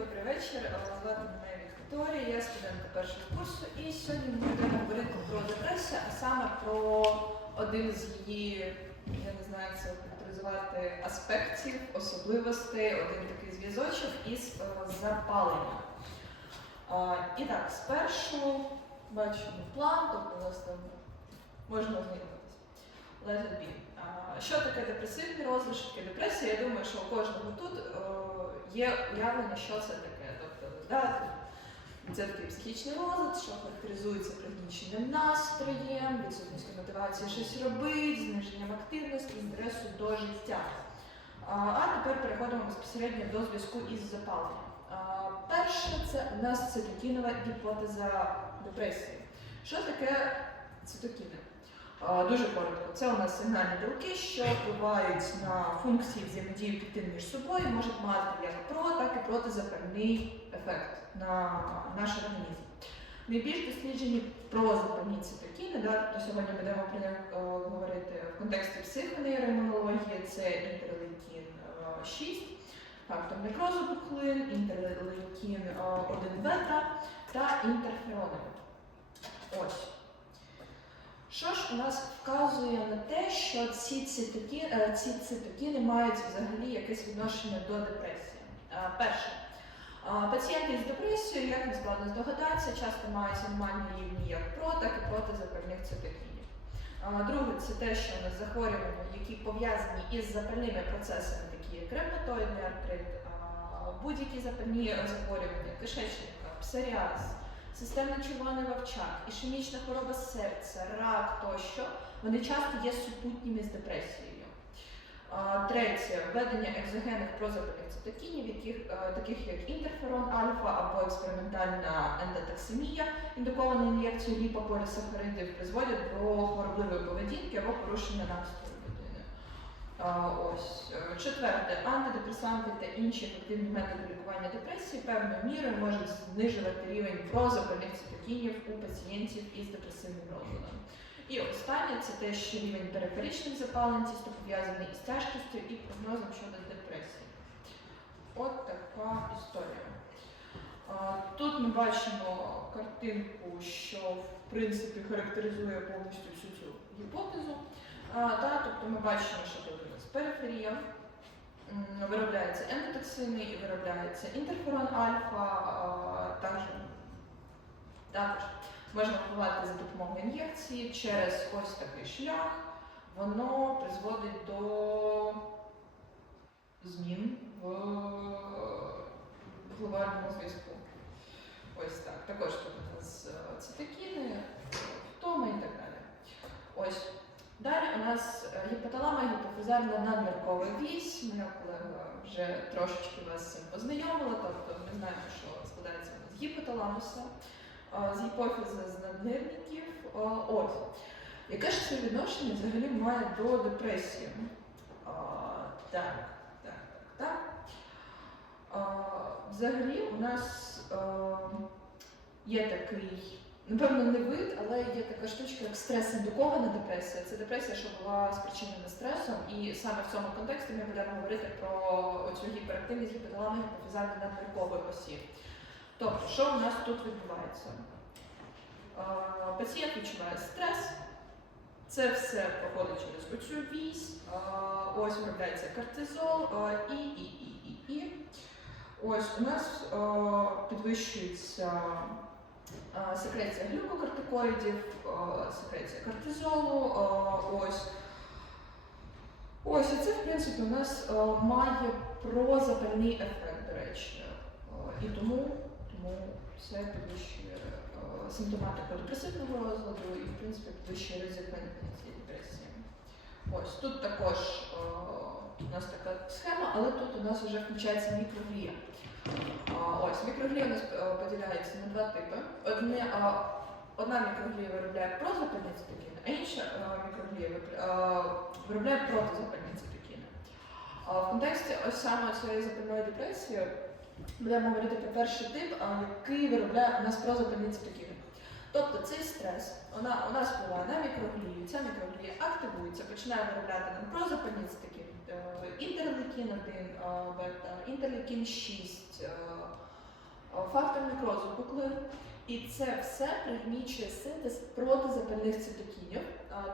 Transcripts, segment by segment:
добрий вечір. Е, Звати мене Вікторія, я студентка першого курсу, і сьогодні ми будемо говорити про депресію, а саме про один з її, я не знаю, як це характеризувати, аспектів, особливостей, один такий зв'язочок із е, запаленням. Е, І так, спершу бачимо план, тобто у нас там можна ознайомитися. Be. Що таке депресивний що таке депресія? Я думаю, що у кожного тут е, є уявлення, що це таке. Тобто, да, це такий психічний розлад, що характеризується пригніченим настроєм, відсутністю мотивації щось робити, зниженням активності, інтересу до життя. А, тепер переходимо безпосередньо до зв'язку із запаленням. Перше, це у нас цитокінова гіпотеза депресії. Що таке цитокіни? Дуже коротко. Це у нас сигнальні білки, що впливають на функції взаємодії клітин між собою, можуть мати як про, так і протизапальний ефект на наш організм. Найбільш досліджені прозапальні цитокіни, да, тобто сьогодні будемо про них е, говорити в контексті психонейроімунології, це інтерлейкін е, 6, фактор некрозу пухлин, інтерлейкін 1 бета та інтерферони. Ось. Що ж у нас вказує на те, що ці цитокіни, ці цитокіни мають взагалі якесь відношення до депресії? Е, Перше, е, пацієнти з депресією, як не складно здогадатися, часто мають аномальні рівні як про, так і протизапальних цитокінів. Е, Друге, це те, що у нас захворювання, які пов'язані із запальними процесами, такі як ревматоїдний артрит, е, будь-які запальні захворювання, кишечника, псоріаз, системний червоний вовчак, ішемічна хвороба серця, рак тощо, вони часто є супутніми з депресією. Третє введення екзогенних прозапальних цитокінів, яких, е, таких як інтерферон альфа або експериментальна ендотоксимія, індукована ін'єкцією ліпополісахаридів, призводять до хворобливої поведінки або порушення настрою Ось Е, четверте, антидепресанти та інші ефективні методи лікування депресії певною мірою можуть знижувати рівень прозапальних цитокінів у пацієнтів із депресивним розладом. І останнє це те, що рівень периферичних запалень тісто пов'язаний із тяжкістю і прогнозом щодо депресії. От така історія. Тут ми бачимо картинку, що в принципі характеризує повністю всю цю гіпотезу. Та, тобто ми бачимо, що тут у нас периферія, виробляються ендотоксини і виробляється інтерферон альфа, також, також можна впливати за допомогою ін'єкції через ось такий шлях. Воно призводить до змін в впливальному зв'язку. Ось так. Також тут у нас е, цитокіни, втоми і так далі. Ось. Далі у нас е, гіпоталама гіпофізарна надміркова вісь. Моя колега вже трошечки вас цим познайомила, тобто ми знаємо, що складається з гіпоталамуса, е, з гіпофіза з наднирників. Е, Ось. Яке ж це відношення взагалі має до депресії? А, так, так, так, так. А, взагалі у нас е, є такий, напевно, не вид, але є така штучка, як стрес-індукована депресія. Це депресія, що була спричинена стресом, і саме в цьому контексті ми будемо говорити про цю гіперактивність гіпоталами гіпофізарної надміркової осі. Тобто, що у нас тут відбувається? Е, Пацієнт відчуває стрес, це все проходить через оцю вісь, е, ось виробляється кортизол е, і, і, і, і, і. Ось у нас підвищується секреція глюкокортикоїдів, е, секреція кортизолу. е, Ось. Ось, і це, в принципі, у нас е, має прозапальний ефект, до речі. Е, І тому, тому це підвищує е, симптоматику депресивного розладу і, в принципі, підвищує ризик виникнення цієї депресії. Ось тут також е, нас така схема, але тут у нас вже включається мікроглія. Ось мікроглія у нас е, поділяється на два типи. Одне, одна мікроглія виробляє прозапальні цитокіни, а інша е, мікроглія е, виробляє протизапальні цитокіни. В контексті ось саме цієї запальної депресії будемо говорити про перший тип, який виробляє у нас прозапальні цитокіни. Тобто цей стрес вона, у нас впливає на мікроглію, ця мікроглія активується, починає виробляти нам прозапальні цитокіни, е, інтерлейкін 1 е, бета, інтерлейкін 6, е, нуклеїн. І це все пригнічує синтез протизапальних цитокінів.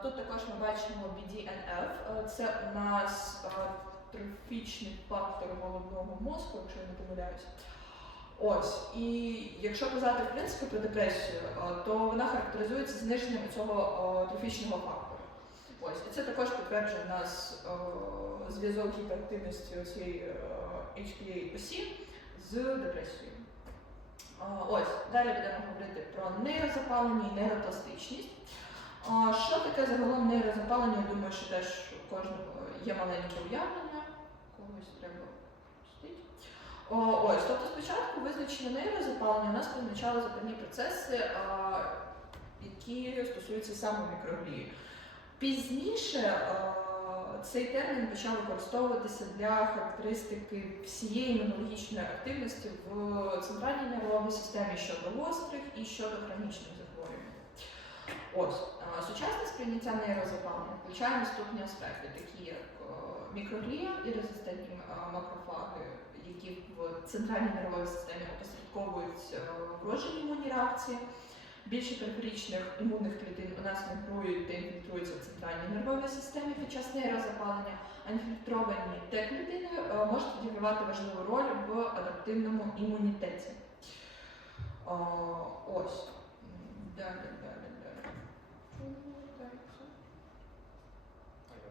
Тут також ми бачимо BDNF. Це у нас трофічний фактор головного мозку, якщо я не помиляюсь. Ось, і якщо казати в принципі про депресію, то вона характеризується зниженням цього трофічного фактора. Ось, і це також підтверджує у нас зв'язок гіперактивності цієї HPA осі з депресією. Ось, далі будемо говорити про нейрозапалення і нейропластичність. Що таке загалом нейрозапалення? Я думаю, що теж у кожного є маленьке уявлення, когось треба пустити. Ось, тобто спочатку визначення нейрозапалення у нас позначали запальні процеси, які стосуються саме мікроглії. Пізніше а, цей термін почав використовуватися для характеристики всієї імунологічної активності в центральній нервовій системі щодо гострих і щодо хронічних захворювань. Ось а, сучасне сприйняття нейрозапалення включає наступні аспекти, такі як е, мікроглія і резистентні е, макрофаги, які в центральній нервовій системі опосередковують е, вроджені імунні реакції. Більше периферичних імунних клітин у нас мігрують та інфільтруються центральній системі під час нейрозапалення, а інфільтровані Т-клітини е, можуть відігравати важливу роль в адаптивному імунітеті. А, Ось. Далі, далі, далі.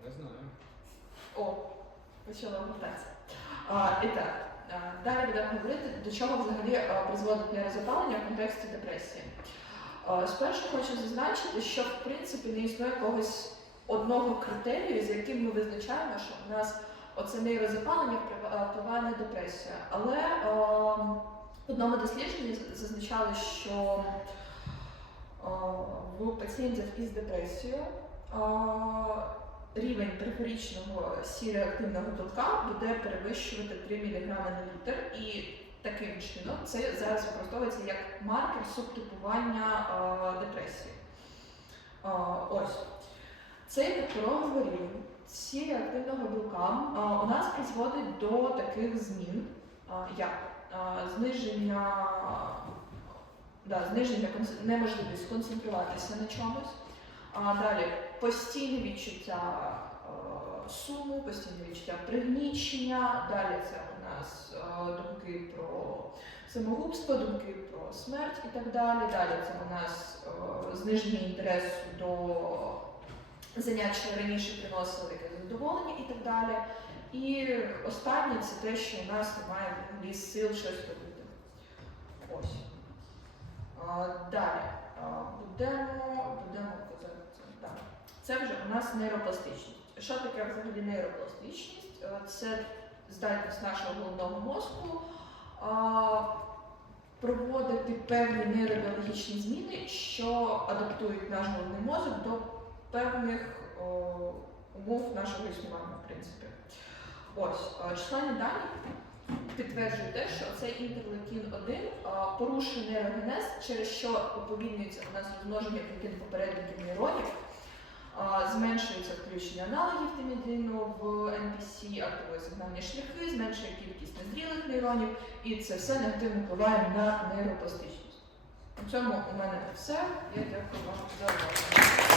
Я не знаю. О, почала гуртатися. І так, далі будемо говорити, до чого взагалі призводить нейрозапалення в контексті депресії. Спершу хочу зазначити, що в принципі не існує якогось одного критерію, за яким ми визначаємо, що у нас оце нейрозапалення впливає на депресію. Але а, в одному дослідженні зазначали, що а, в пацієнтів із депресією а, рівень периферичного сіреактивного білка буде перевищувати 3 мг на літр, і таким чином це зараз використовується як маркер субтипування а, депресії. А, ось цей пороговий рівень сіреактивного білка а, у нас призводить до таких змін, як зниження, да, зниження неможливість концентруватися на чомусь. А далі постійне відчуття суму, постійне відчуття пригнічення. Далі це у нас думки про самогубство, думки про смерть і так далі. Далі це у нас зниження інтересу до занять, що раніше приносили якесь задоволення і так далі. І останнє це те, що у нас немає взагалі сил щось робити. Ось. А, Далі а, будемо, будемо. Так. Це вже у нас нейропластичність. Що таке взагалі нейропластичність? Е, Це здатність нашого головного мозку а, проводити певні нейробіологічні зміни, що адаптують наш головний мозок до певних о, умов нашого існування, в принципі. Ось, е, численні дані підтверджує те, що цей інтерлейкін 1 порушує нейрогенез, через що уповільнюється у нас розмноження клітин попередників нейронів, зменшується включення аналогів тимідину в NPC, активує сигнальні шляхи, зменшує кількість незрілих нейронів, і це все негативно впливає на нейропластичність. На цьому у мене все. Я дякую вам за увагу.